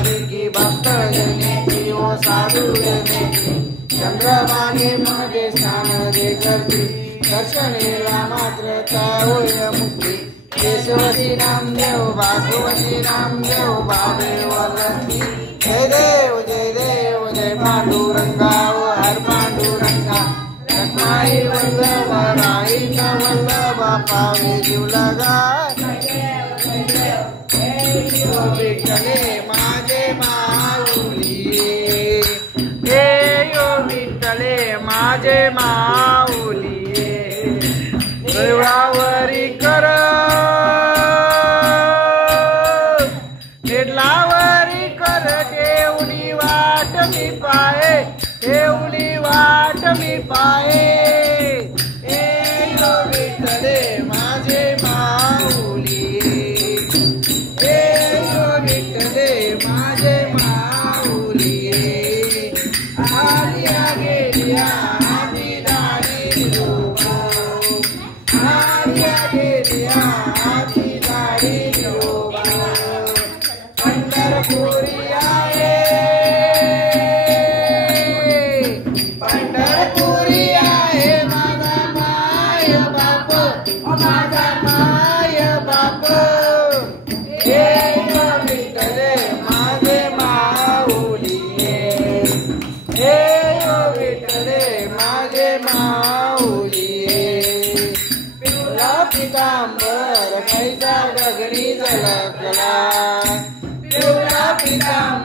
की भक्त जनेची ओ साधू जनेची चंद्रभागेमध्ये स्नान जे करते दर्शनेला मात्र होय मुक्ती केशवती नामदेव भागवती नामदेव भावे वरती जय देव जय पांडुरंगा ओ हर पांडुरंगा रत्नाई वल्लभ राई न वल्लभ पावे जीव लगा विठ्ठले माझे माऊली हे यो विठ्ठले माझे माऊली देवळावरी कर देवळावरी कर देवली वाट मी पाये देवली वाट मी पाये हे यो विठ्ठले माझे माऊली हे यो विठ्ठले माझे माऊली आलिया गेलिया आधी दाढी लोबा आलिया गेलिया आधी दाढी लोबा पंढरपुरी आहे पंढरपुरी आहे माझा माय बाप माझा माय बाप हे यो विठ्ठले माझे माऊली हे यो विठ्ठले माझे माऊली पिवळा पितांबर कैसा गगनी झलकला पिवळा पितांबर